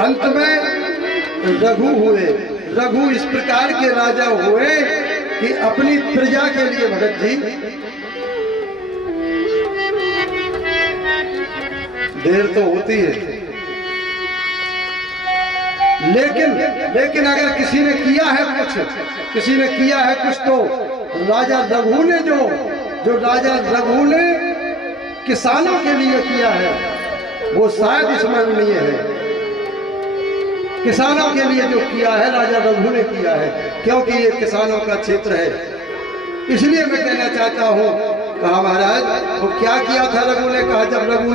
अंत में रघु हुए। रघु इस प्रकार के राजा हुए कि अपनी प्रजा के लिए, भगत जी, देर तो होती है, लेकिन अगर किसी ने किया है कुछ तो राजा रघु ने जो राजा रघु ने किसानों के लिए किया है वो शायद स्मरणीय है। किसानों के लिए जो किया है राजा रघु ने किया है, क्योंकि ये किसानों का क्षेत्र है। इसलिए मैं कहना चाहता हूं, कहा महाराज वो क्या किया था रघु ने? कहा जब रघु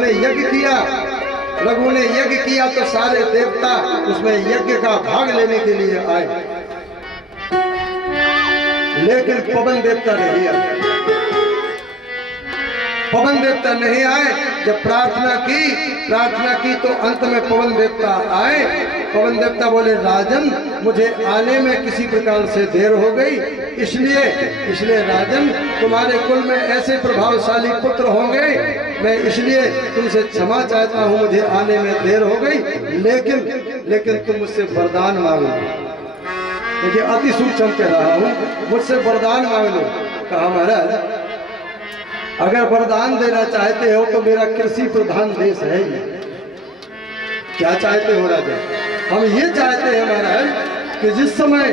ने यज्ञ किया तो सारे देवता उसमें यज्ञ का भाग लेने के लिए आए, लेकिन पवन देवता नहीं आए। जब प्रार्थना की तो अंत में पवन देवता आए। पवन देवता बोले, राजन मुझे आने में किसी प्रकार से देर हो गई, इसलिए राजन तुम्हारे कुल में ऐसे प्रभावशाली पुत्र होंगे, मैं इसलिए तुमसे क्षमा चाहता हूँ, मुझे आने में देर हो गई, लेकिन तुम मुझसे वरदान मांग लो। देखिए अति सूक्ष्म कह रहा हूँ, मुझसे वरदान मांग लो। कहा महाराज अगर वरदान देना चाहते हो तो मेरा कृषि प्रधान देश है ये। क्या चाहते हो राजा? हम ये चाहते हैं महाराज कि जिस समय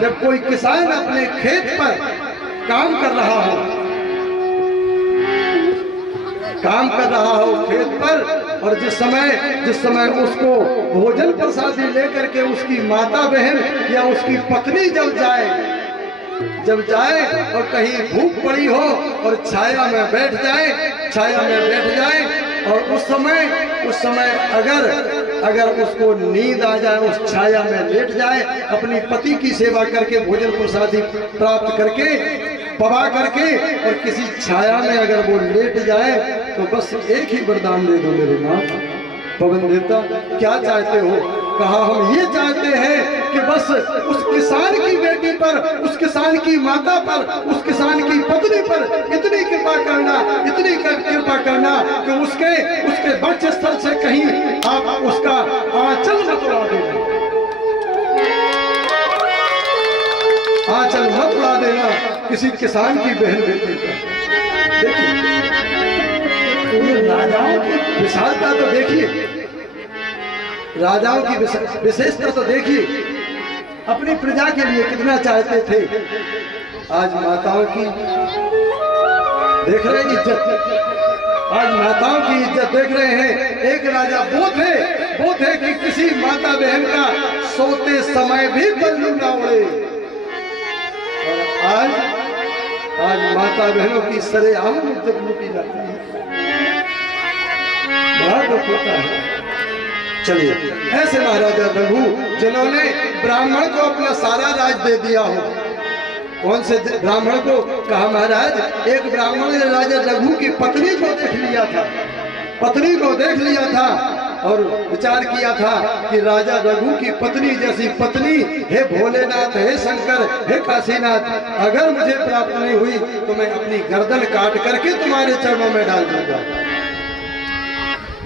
जब कोई किसान अपने खेत पर काम कर रहा हो खेत पर, और जिस समय उसको भोजन प्रसादी लेकर के उसकी माता बहन या उसकी पत्नी जब जाए और कहीं धूप पड़ी हो और छाया में बैठ जाए और उस समय अगर उसको नींद आ जाए, उस छाया में लेट जाए, अपनी पति की सेवा करके भोजन प्रसादी प्राप्त करके पवा करके और किसी छाया में अगर वो लेट जाए तो बस एक ही वरदान दे दो मेरे माँ। पवन देवता क्या चाहते हो? कहा हम ये चाहते हैं कि बस उस किसान की बेटी पर, उस किसान की माता पर, उस किसान की पत्नी पर इतनी कृपा करना कि उसके वक्षस्थल से कहीं आप उसका आंचल मत उड़ा देना किसी किसान की बहन बेटी पर। देखिए राजाओं की विशालता तो देखिए, राजाओं की विशेषता तो देखिए, अपनी प्रजा के लिए कितना चाहते थे। आज माताओं की देख रहे हैं इज्जत, आज माताओं की इज्जत देख रहे हैं। एक राजा वो थे कि किसी माता बहन का सोते समय भी पल्लू ना उड़े, और आज माता बहनों की सरेआम इज्जत लूटी जाती है। बड़ा दुख होता है। चलिए ऐसे महाराजा रघु जिन्होंने ब्राह्मण को अपना सारा राज दे दिया हो। कौन से ब्राह्मण को? कहा महाराज एक ब्राह्मण ने राजा रघु की पत्नी को देख लिया था और विचार किया था कि राजा रघु की पत्नी जैसी पत्नी, हे भोलेनाथ, हे शंकर, हे काशीनाथ, अगर मुझे प्राप्त नहीं हुई तो मैं अपनी गर्दन काट करके तुम्हारे चरणों में डाल दूंगा।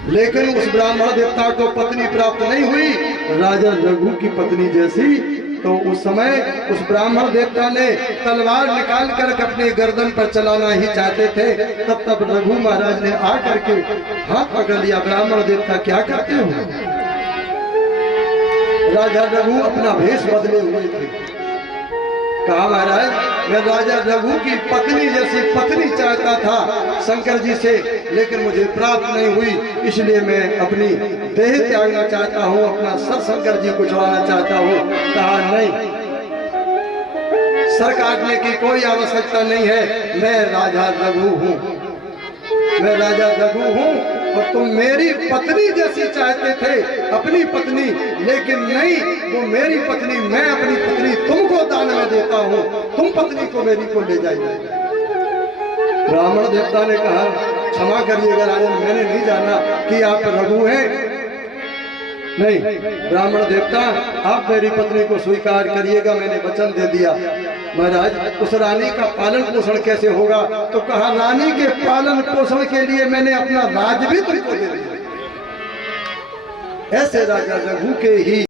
लेकिन उस ब्राह्मण देवता को पत्नी प्राप्त नहीं हुई राजा रघु की पत्नी जैसी। तो उस समय उस ब्राह्मण देवता ने तलवार निकाल कर अपने गर्दन पर चलाना ही चाहते थे। तब रघु महाराज ने आकर के हाथ पकड़ लिया। ब्राह्मण देवता क्या करते हो? राजा रघु अपना भेष बदले हुए थे। कहा महाराज मैं राजा रघु की पत्नी जैसी पत्नी चाहता था शंकर जी से, लेकिन मुझे प्राप्त नहीं हुई, इसलिए मैं अपनी देह त्यागना चाहता हूँ, अपना सर शंकर जी को चढ़ाना चाहता हूँ। कहा नहीं, सर काटने की कोई आवश्यकता नहीं है, मैं राजा रघु हूँ और तुम मेरी पत्नी जैसी चाहते थे अपनी पत्नी, लेकिन नहीं, वो मेरी पत्नी, मैं अपनी पत्नी तुमको दान में देता हूँ, तुम पत्नी को मेरी को ले जाइए। ब्राह्मण देवता ने कहा क्षमा करिएगा राजन, मैंने नहीं जाना कि आप रघु हैं। नहीं ब्राह्मण देवता, आप मेरी पत्नी को स्वीकार करिएगा, मैंने वचन दे दिया। महाराज उस रानी का पालन पोषण कैसे होगा? तो कहा रानी के पालन पोषण के लिए मैंने अपना राज भी तुमको दे दिया। ऐसे राजा रघु के ही